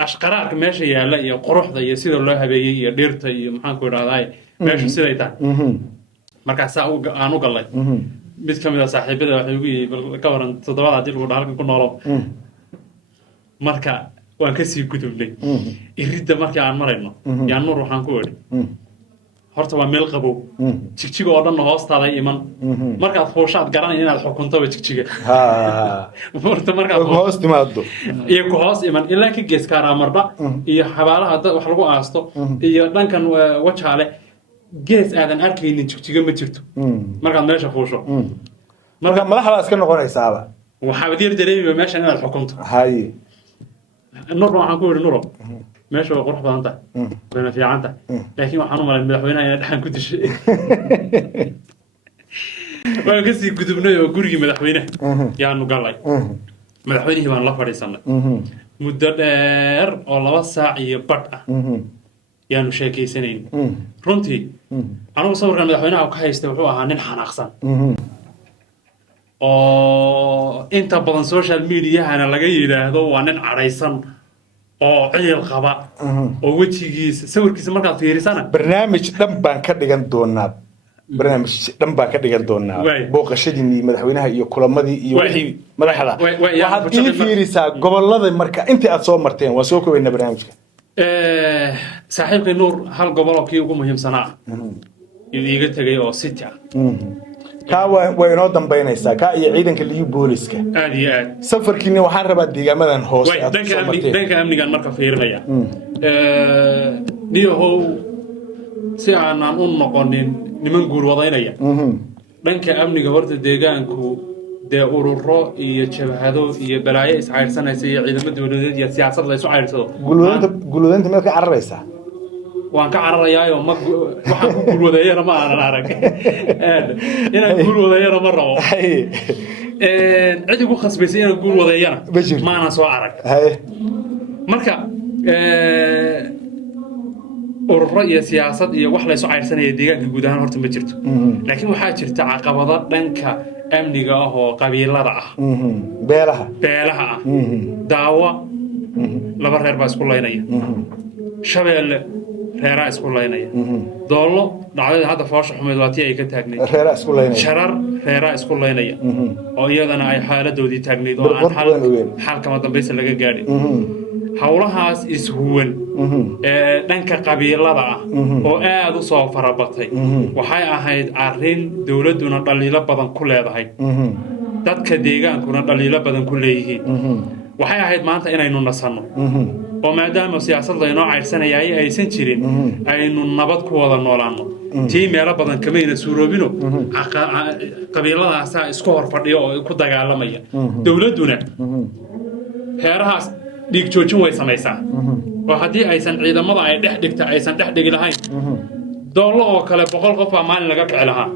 ashqaraarka meesha yaalla iyo quruxda iyo sida loo habeeyey iyo dhirta iyo maxaan ku idhahdaa meeshu siday tahay markaa saa aan u gallay mid ka mid a saaxiibada waxay ugu yihi bal ka waran 7 haddii lagu dhaha halkan ku noolo marka waan ka sii gudubnay iridda markii aan marayno yaa nuur waxaan ku odhi horta waa meel qabow jigjiga oo dhan hoostaada iman markaad fuushaad garanay inaad xukuntaba jigjiga horta markaad hoos timaado iyo ku hoos iman ilaa ka gees kaaramarba iyo xabaalaha dad wax lagu aasto iyo dhankan wajaale gees aadan arkaynin jigjiga ma jirto markaad meesha fuusho marka madaxda iska noqonaysaaba waxaa wadiir dareemiba meeshan inaad xukunto hay nuur waxaan ku yidhi nuro meesha waa qurux badan tahay wayna fiican tahay laakiin waxaan u malayn madaxweynaha inay dhaxan ku dishay waan ka sii gudubnay oo gurigii madaxweynaha yaanu galay madaxweynihii baan la fadhiisanay muddo dheer oo 2 saac iyo badh ah yaanu sheekaysanayn runtii anigu sawirkan madaxweynaha ka haystay wuxuu ahaa nin xanaaqsan oo inta badan social media-hana laga yidhaahdo waa nin cadhaysan oo ciil qaba oo wejigiisa sawirkiisa markaad fiirisana barnaamij dhan baan ka dhigan doonaa booqashadii madaxweynaha iyo kulamadii iyo wixii madaxda waxaad ii fiirisaa gobolada marka intii aad soo marteen waa soo koobaynaa barnaamijka saaxiibkay nuur hal gobol oo kii ugu muhiimsanaa yuu iiga tegay oo city ah kaa way inoo dambaynaysaa kaa iyo ciidanka liyu booliska aad iyo aad safarkiina waxaan rabaa deegaamadan hoose dhanka amnigan marka fiirinaya niyahow si aanan u noqonin niman guurwadaynaya dhanka amniga horta deegaanku dee ururo iyo jabhado iyo balaayo iscayrsanaysa iyo ciidamo dowladeed iyo siyaasad la isu cayrsado gulwadaynta meed ka cararaysaa waan ka cararayaayo waxaan ku guulwadeeyana ma aanan arag inaan guulwadeeyana ma rabo cid igu khasbaysay inaan guulwadeeyana maanan soo arag marka ururo iyo siyaasad iyo wax la isu cayrsanaya deegaanka guud ahaan horta ma jirto laakiin waxaa jirta caqabado dhanka amniga ah oo qabiilada ah beelaha ah daawa 2 reer baa isku laynaya shabeelle reeraa isku laynaya doollo dhacdada hadda foosha xumeed waa tii ay ka taagnayd sharar reeraa isku laynaya oo iyadana ay xaaladoodii taagnayd oo aan xalkama dambaysa laga gaadhin howlahaas ishuwan ee dhanka qabiilada ah oo aad u soo farabatay waxay ahayd arrin dowladuna dhaliilo badan ku leedahay dadka deegaankuna dhaliilo badan ku leeyihiin waxay ahayd maanta inaynu nasanno oo maadaama siyaasad laynoo cayrsanayay aysan jirin aynu nabad ku wada noolaanno tii meelo badan kamayna suuroobino qabiiladaasaa isku hor fadhiyo oo ku dagaalamaya dowladduna heerahaas dhiig joojin way samaysaa oo haddii aysan ciidamada ay dhex dhigta aysan dhex dhigi lahayn doollo oo kale 100 qof baa maalin laga kici lahaa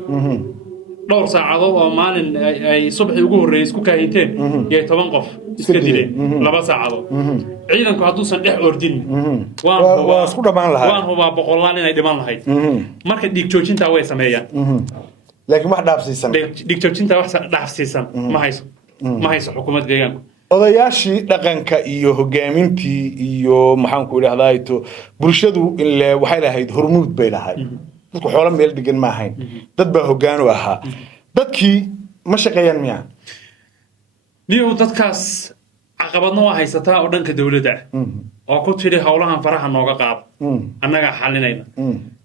dhowr saacadood oo maalin ay subaxii ugu horreeyay isku kaahinteen iyo 10 qof iska dileen 2 saacadood ciidanku hadduusan dhex ordin waa isku dhamaan lahaa waan hubaa boqolaan inay dhiman lahayd marka dhiig joojintaa way sameeyaan laakiin wax dhaafsiisan dhiig joojintaa wax dhaafsiisan ma hayso xukuumadda deegaanku odayaashii dhaqanka iyo hogaamintii iyo maxaan ku idhahdaa bulshadu waxay lahayd hormuud bay lahayd dadku xoolo meel degan ma ahayn dad baa hoggaan u ahaa dadkii ma shaqeeyaan miyaa niyow dadkaas caqabadna waa haysataa oo dhanka dowladda oo ku tidhi howlahan faraha nooga qaado annagaa xalinayna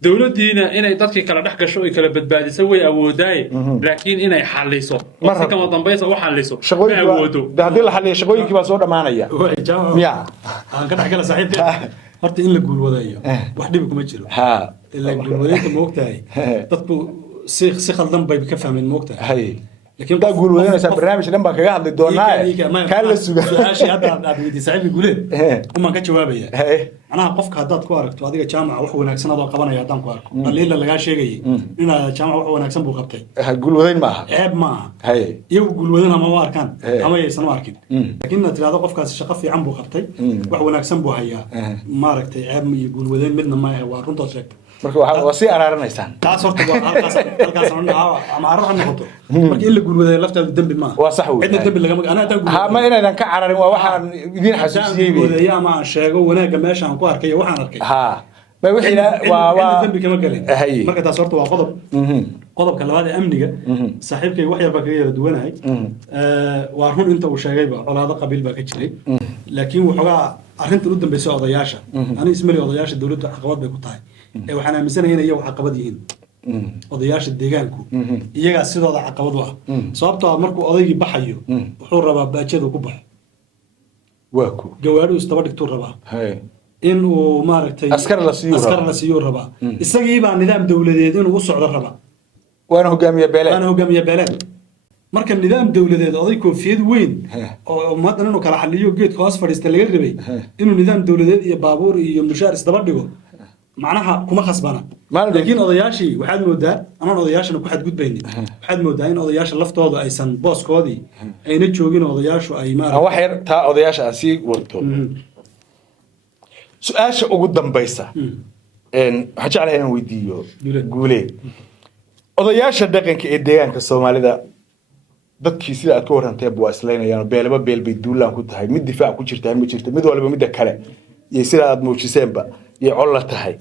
dowladdiina inay dadkii kala dhex gasho ay kala badbaadiso way awoodaaye laakiin inay xaliso oo si kama dambaysa u xaliso ma awoodo haddii la xaliyo shaqooyinkii baa soo dhammaanaya miyaa aan ka dhexgala saaxiibka horta in la guulwadayo wax dhibi kuma jiro ilaa guulwadaynta ma ogtahay dadku si khaldan bay ka fahmeen ma ogtahay لكن دا قول وين أنا برنامج لما كجا عند الدونا كان لسه سؤال هذا عبد سعيد يقول وما كان جوابية أنا قفك هذا كوارك وهذه الجامعة وحول نكسن هذا قبنا يا دام كوارك الليلة اللي قاعد شيء إن الجامعة وحول نكسن بوقتي قول وين معها عيب معها يقول وين ما وار كان أما يسمع أركين لكن ترى هذا قفك الشقف في عم بوقتي وحول نكسن بوهيا ما ركتي عيب يقول وين من ما هو رنتو شك marka waxa si araaranaysan taas horta halkaas ama arrin noqoto marka in la guulwaday laftaadu dambi ma waa sax weey cidna dambi laga ana taa ha ma inaydan ka cararin waa waxaan idin xasuusiyay ama aan sheego wanaaga meesha aan ku arkay waxaan arkay ha ma wixii waa dambi kama galin marka taas horta waa qodobka labaad ee amniga saaxiibkay wax yar baa kaga yara duwanahay waa run inta uu sheegayba colaado qabiil baa ka jiray laakiin wuxuga arrinta u dambaysa odayaasha ani ismali odayaasha dawladdu caqabad bay ku tahay ee waxaan aaminsanahay in iyagu caqabad yihiin odayaasha deegaanku iyagaa sidooda caqabad u ah sababtoo ah markuu odaygii baxayo wuxuu rabaa baajadu ku baxo waa ku gawaadhu istaba dhigtuu rabaa in uu maaragtay askar la siiyo rabaa isagii baa nidaam dawladeed inuu u socdo rabaa waana hogaamiye beeleed marka nidaam dawladeed oday koofiyad weyn oo ummadan inuu kala xaliyo geedka hoos fadhiista laga rabay inuu nidaam dawladeed iyo baabuur iyo mushaar isdaba dhigo macnaha kuma khasbana laakiin odayaashii waxaad moodaa amaan odayaashana ku xadgudbaynin waxaad moodaa in odayaasha laftooda aysan booskoodii ayna joogin odayaashu ay maaragtay wax yar taa odayaasha aad sii warto su-aasha ugu dambaysa waxaan jeclahay inaan weydiiyo guule odayaasha dhaqanka ee deegaanka soomaalida dadkii sida aad ka waranteeb waa islaynayaan beelaba beel bay duulaan ku tahay mid difaac ku jirta ma jirto mid walba midda kale iyo sida aad muujiseenba iyo col la tahay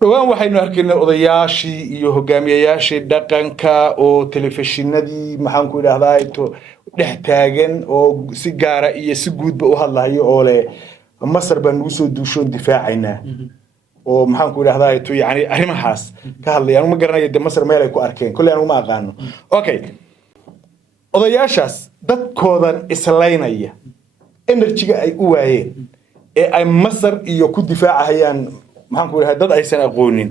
dhowaan waxaynu arkaynay odayaashii iyo hogaamiyayaashii dhaqanka oo telefishinadii maxaan ku idhahdaa dhex taagan oo si gaara iyo si guudba u hadlayo oo leh masar baan nagu soo duushoon difaacaynaa oo maxaan ku idhahdaa yani arrimahaas ka hadlaya anu ma garanayo de masar meel ay ku arkeen kolley anugu ma aqaano okay odayaashaas dadkoodan islaynaya enerjiga ay u waayeen ee ay masar iyo ku difaacahayaan maxaan ku idhahdaa dad aysan aqoonin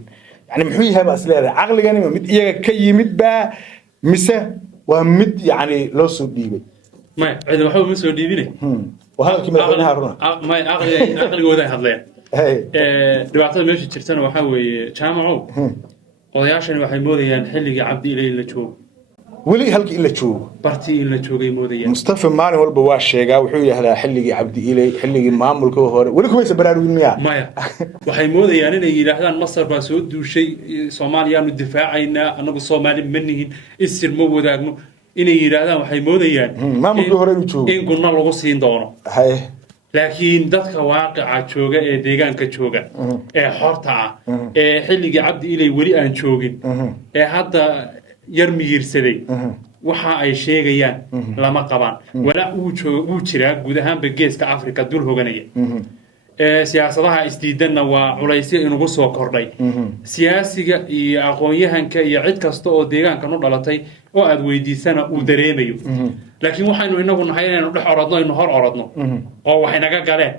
yani muxuu yahay baa isleedahay caqligani ma mid iyaga ka yimid baa mise waa mid yani loo soo dhiibay maya cid waxba ma soo dhiibine waa hadalkii madaxweynaha runa maya aqligooda ay hadleen dhibaatada meesha jirtana waxaa weeye jaamacow odayaashani waxay moodayaan xilligii cabdi ilay la joogo weli halkii in la joogo bartii in la joogay moodayaan mustafa maalin walba waa sheegaa wuxuu yidhahdaa xilligii cabdi ilay xilligii maamulka hore weli kumaysa baraarugin miyaa maya waxay moodayaan inay yidhaahdaan masar baa soo duushay soomaaliyaanu difaacaynaa annagu soomaali ma nihin isir ma wadaagno inay yidhaahdaan waxay moodayaan maamulkii hore inuu joogo in gunno lagu siin doono laakiin dadka waaqica jooga ee deegaanka jooga ee xorta ah ee xilligii cabdi ilay weli aan joogin ee hadda yar miyirsaday waxa ay sheegayaan lama qabaan walaa uu jiraa guud ahaanba geeska afrika dul hoganaya siyaasadaha isdiidanna waa culaysyo inugu soo kordhay siyaasiga iyo aqoon-yahanka iyo cid kasta oo deegaankan u dhalatay oo aad weydiisana uu dareemayo laakiin waxaynu inagu nahay inaynu dhex orodno aynu hor orodno oo waxay naga galeen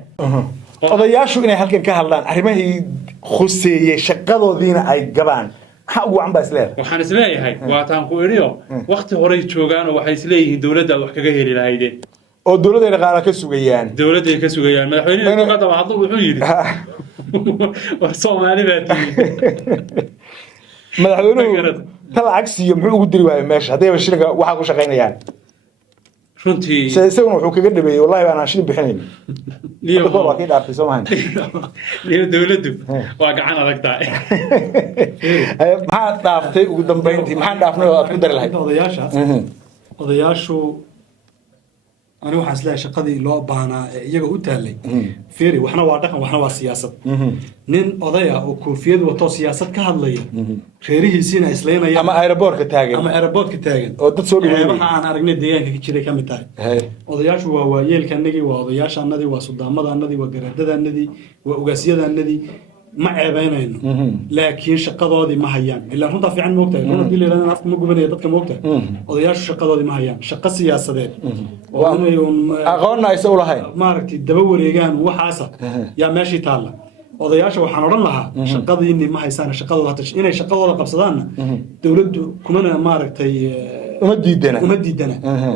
odayaashu inay halkan ka hadlaan arrimahii khuseeyey shaqadoodiina ay gabaan maxaa ugu wacan baa isleedahay waxaan isleeyahay waataan ku idhiyo wakti horey joogaanoo waxay isleeyihiin dowladda wax kaga heli lahaydeen oo dowladday dhaqaala ka sugayaan dowladday ka sugayaan madaxweynaha ka daba hadlo wuxuu yidhi war soomaali baa tihi madaxweynuhu ta lacag siiyo muxuu ugu diri waayay meesha haddayba shilinka waxaa ku shaqaynayaan runtii isaguna wuxuu kaga dhabeeyey wallahi baan aan shilin bixinayn waa kii dhaaftay soo mahan dowladdu waa gacan adag tahay maxaad dhaaftay ugu dambayntii maxaan dhaafnay oo aad ku dari lahayd odayaashu anigu waxaan isleeyahay shaqadii loo baahnaa ee iyaga u taallay fiiri waxna waa dhaqan waxna waa siyaasad nin odaya oo koofiyad wato siyaasad ka hadlaya reerihiisiina islaynaya ama aeroboortka taagan oo dad soo dhaweeyay waxaa aan aragnay deegaanka ka jiray ka mid tahay odayaashu waa waayeelkanagii waa odayaashaanadii waa sudaamadaanadii waa garaadadaanadii waa ugaasyadaanadii ma ceebaynayno laakiin shaqadoodii ma hayaan ilaa runtaa fiican moogtahay run haddii layidhahdan afka ma gubanaya dadka moogtahay odayaashu shaqadoodii ma hayaan shaqo siyaasadeed oo inay aqoonna aysa u lahayn maaragtay daba wareegaan waxaasa yaa meeshii taalla odayaasha waxaan odhan lahaa shaqadiinni ma haysaan shaqadooda hata inay shaqadooda qabsadaanna dowladdu kumana maaragtay uma diidana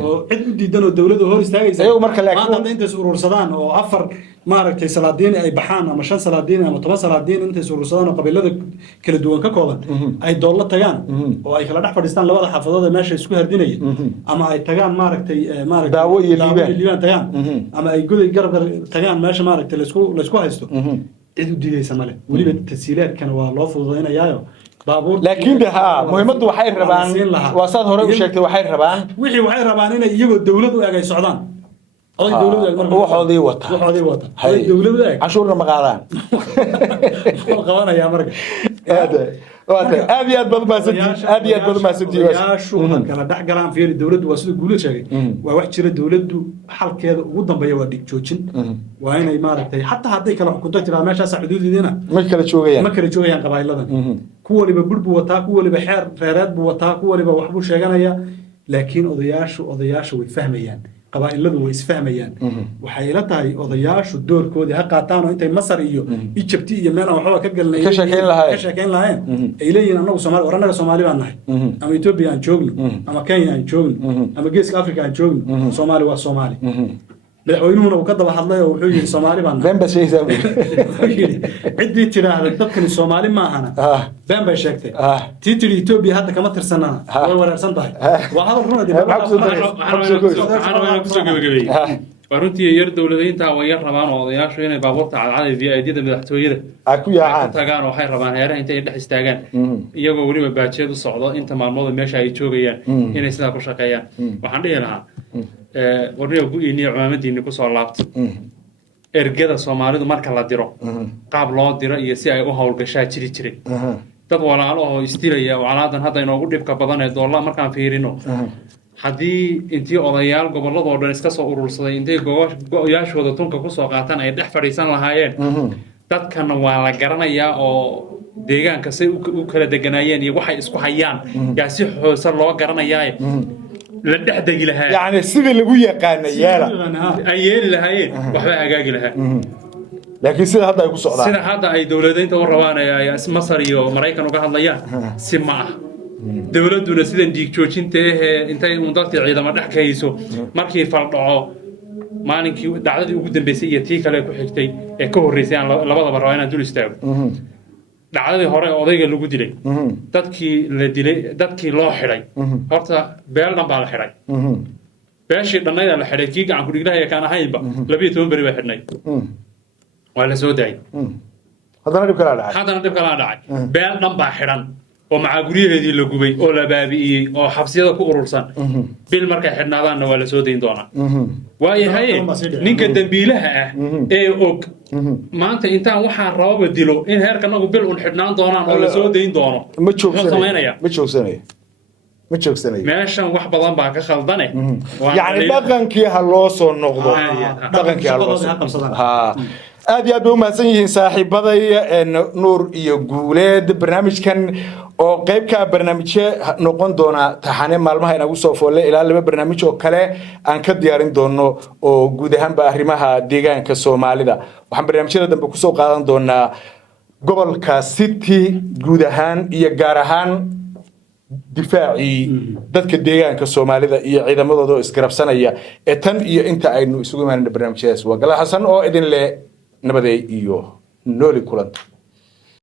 oo cid u diidan oo dowladda hor istaagaysa ayagu marka laakiin maanta intays urursadaan oo afar maaragtay salaadiin ay baxaan ama 5 salaadiin ama 10 salaadiin intays urursadaan oo qabiilada kala duwan ka kooban ay dowlad tagaan oo ay kala dhex fadhiistaan labada xaafadood ee meesha isku hardinaya ama ay tagaan maaragtay daawo iyo liibaan tagaan ama ay goday garab tagaan meesha maaragtay la isku haysto cid u diidaysa male weliba tasiilaadkana waa loo fududaynayaayo baabuur laakiin ها muhiimadu waxay rabaan waasaad hore u sheegtay waxay rabaan inay iyagoo dawlad u eg ay socdaan oday dawlad u eg marka waxoodii wata oday dawlad u eg cashuurna ma qaadaan qabanaya marka aad iyo aad baad mahadsantihiin odayaashu kala dhex galaan fiiri dowladdu waa sida guula sheegay waa wax jira dowladdu xalkeeda ugu dambeeya waa dhig joojin waa inay maaragtay xataa hadday kala xukunto tiraa meeshaas xuduudiina ma kala joogayaan qabaa'iladan kuwa waliba bur buu wataa kuwa waliba xeer reereed buu wataa kuwa waliba wax buu sheeganaya laakiin odayaashu way fahmayaan qabaa'iladu way isfahmayaan waxay ila tahay odayaashu doorkoodii ha qaataan oo intay Masar iyo Egypt iyo meel aan waxba ka galnay ka sheekeyn lahayn ay leeyihiin annagu Soomaali waranaga Soomaali baan nahay ama Ethiopia aan joogno ama Kenya aan joogno ama Geeska Afrika aan joogno Soomaali waa Soomaali madaxweynuhuna uu ka daba hadlay oo wuxuu yiri Soomaali baan been basheeyay cidii tiraahdo dadkani Soomaali ma ahana been bay sheegtay titiri Ethiopia hadda kama tirsanana way wareersan tahay waa hadal runtii waruntii yar dawladeynta way rabaan odayaashu inay baabuurta cadcad ee VID-da madaxtooyada ay ku yaacaan tagaan waxay rabaan heeraha intay dhex istaagaan iyagoo waliba baajeed u socdo inta maalmood meesha ay joogayaan inay sidaa ku shaqeeyaan waxaan dhihi lahaa warniyo gu'iniyo cumaamadiina ku soo laabtay ergada Soomaalidu marka la diro qaab loo diro iyo si ay u hawlgashaa jiray dad walaalo oo istilaya walaadan hadda inoogu dhibka badan ee dollar markaan fiirino haddii intii odayaal gobolladoo dhan iska soo urursaday intay go'yaashooda tunka ku soo qaataan ay dhex fadhiisan lahaayeen dadkana waa la garanayaa oo deegaanka say u kala deganaayeen iyo waxay isku hayaan yaa si xoosan loo garanayaa la dhexdegi lahaa yani sidii lagu yaqaan ay yeeli lahaayeen waxba hagaagi lahaa laakiin sida hadda ay ku socdaan sida hadda ay dawladeynta u rabaan ay Masar iyo Mareykan uga hadlayaan si ma ah dawladuna sidan dhiig joojinta intay dadka ciidamo dhex ka hayso markii fal dhaco maalinkii dhacdadii ugu dambeysay iyo tii kale ku xigtay ee ka horeysay aan labadaba rabaa inaan dul istaago dhacdadii hore odayga lagu dilay dadkii la dilay dadkii loo xiray horta beel dhan baa la xiray beeshii dhanayda la xiray kii gacan ku dhiglahay kaan ahaynba 12 bari baa xidhnay waa la soo daayay haddana dhib kala dhacay beel dhan baa xiran oo macaaguriyaheedii la gubay oo la baabi'iyey oo xabsiyada ku urursan bil markay xidhnaadaanna waa la soo dayn doonaa waayahay ninka dambiilaha ah ee og maanta intaan waxaan rababa dilo in heerkanagu bil un xidhnaan doonaan oo la soo dayn doono ma joogsanayo meeshan wax badan baa ka khaldane yani dhaqankii ha loo soo noqdo dhaqankii ha loo soo aad iyo aad bay u mahadsan yihiin saaxiibaday Nuur iyo Guuleed barnaamijkan oo qayb ka barnaamijyo noqon doona taxane maalmaha inagu soo foolay ilaa 2 barnaamij oo kale aan ka diyaarin doono oo guud ahaanba arrimaha deegaanka Soomaalida waxaan barnaamijyada dambe ku soo qaadan doonaa gobolka City guud ahaan iyo gaar ahaan difaaci dadka deegaanka Soomaalida iyo ciidamadooda isgarabsanaya ee tan iyo inta aynu isugu imaanayna barnaamijyadaas waa Gala Xasan oo idin leh nabaday iyo nooli kulanta